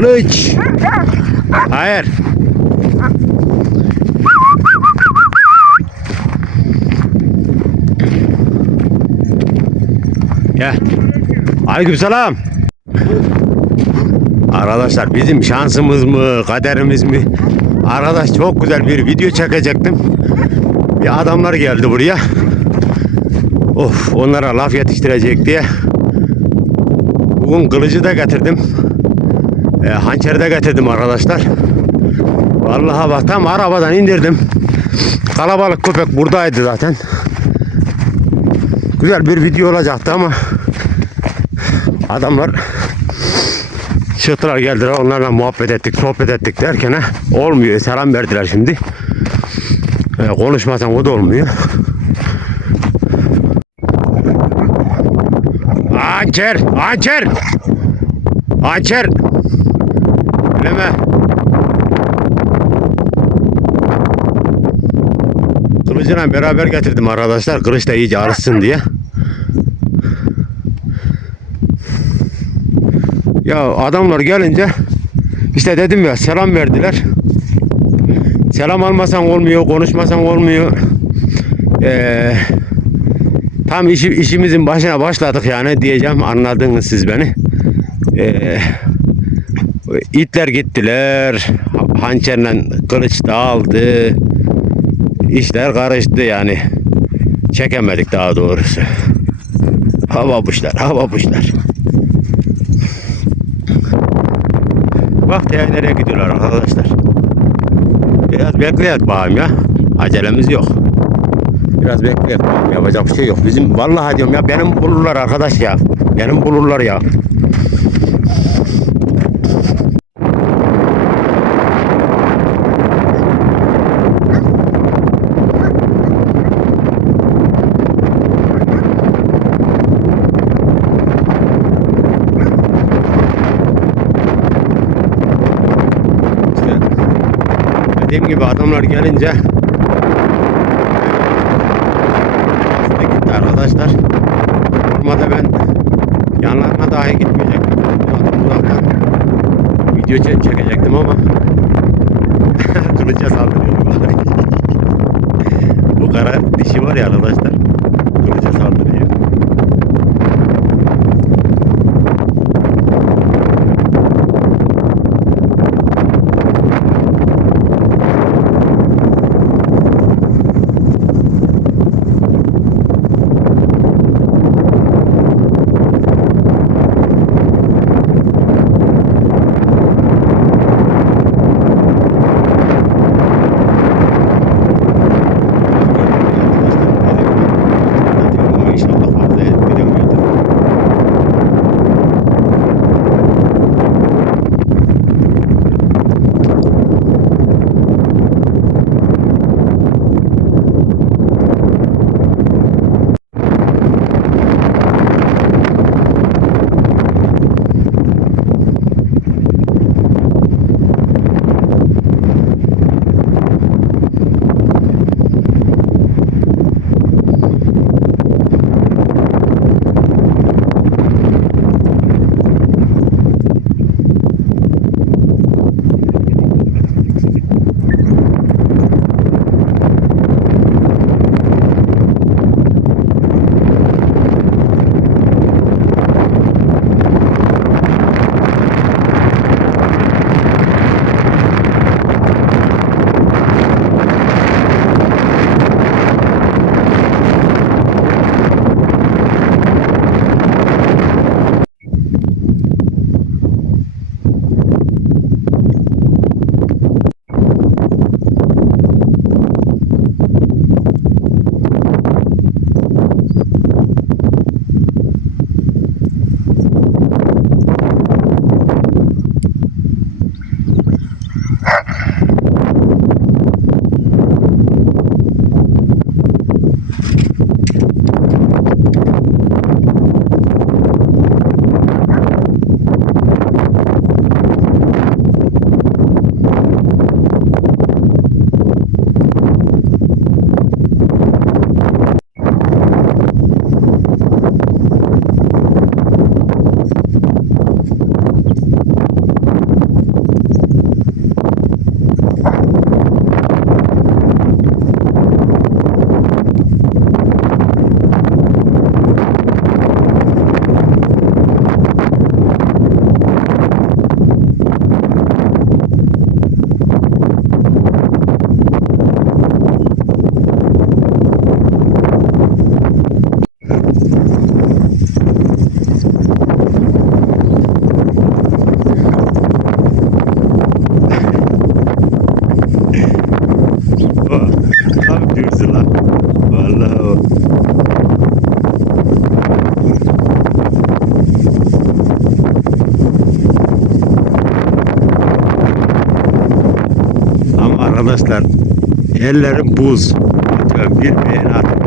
Kılıç. Hayır. Gel. Aleykümselam. Arkadaşlar bizim şansımız mı, kaderimiz mi? Arkadaş çok güzel bir video çekecektim. Bir adamlar geldi buraya. Of onlara laf yetiştirecek diye. Bugün kılıcı da getirdim. E, hançeri de getirdim arkadaşlar. Vallahi bak tam arabadan indirdim. Kalabalık köpek buradaydı zaten. Güzel bir video olacaktı ama adamlar çıktılar geldiler onlarla muhabbet ettik sohbet ettik derken olmuyor selam verdiler şimdi. E, konuşmasan o da olmuyor. Hançer, hançer. Hançer. Bileme. Kılıcıyla beraber getirdim arkadaşlar. Kılıç da iyice alışsın diye. Ya adamlar gelince işte dedim ya selam verdiler. Selam almasan olmuyor, konuşmasan olmuyor. Ee, tam işi, işimizin başına başladık yani diyeceğim. Anladınız siz beni. Ee, itler gittiler. Hançerle kılıç dağıldı. İşler karıştı yani. Çekemedik daha doğrusu. Hava kuşlar, hava kuşlar. Bak nereye gidiyorlar arkadaşlar. Biraz bekleyek bağım ya. Acelemiz yok. Biraz bekleyek bağım. Yapacak bir şey yok. Bizim vallahi diyorum ya benim bulurlar arkadaş ya. Benim bulurlar ya. Dediğim gibi adamlar gelince aslında gitti arkadaşlar. Normalde ben yanlarına dahi gitmeyecektim. Uzaktan video çek çekecektim ama kılıca saldırıyorlar. Bu kara dişi var ya arkadaşlar. bizi lan. Vallahi o. Ama arkadaşlar ellerim buz. Bir beyin atıyor.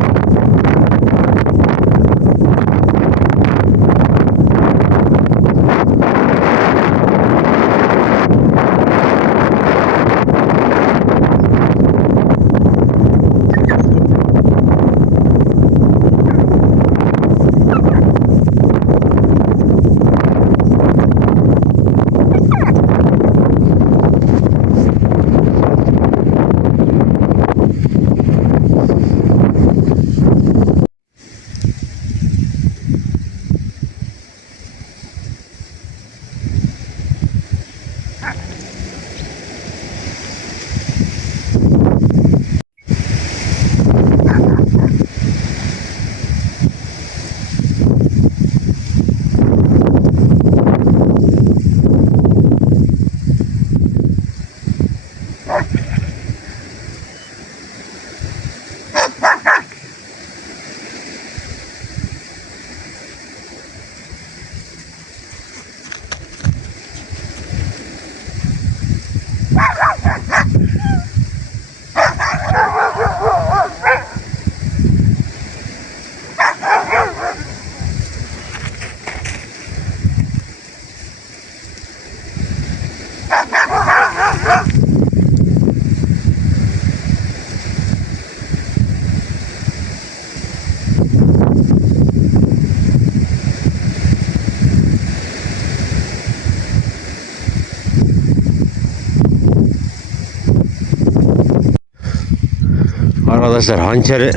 Arkadaşlar hançeri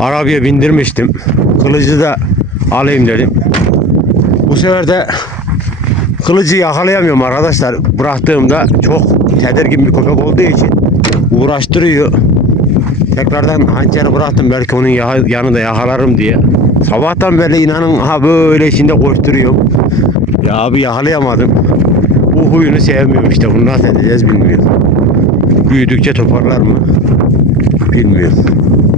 arabaya bindirmiştim. Kılıcı da alayım dedim. Bu sefer de kılıcı yakalayamıyorum arkadaşlar. Bıraktığımda çok tedirgin bir köpek olduğu için uğraştırıyor. Tekrardan hançeri bıraktım belki onun ya- yanında yakalarım diye. Sabahtan beri inanın ha böyle içinde koşturuyorum. Ya abi yakalayamadım. Bu huyunu sevmiyorum işte bunu nasıl edeceğiz bilmiyorum. Büyüdükçe toparlar mı? Bilmiyorum.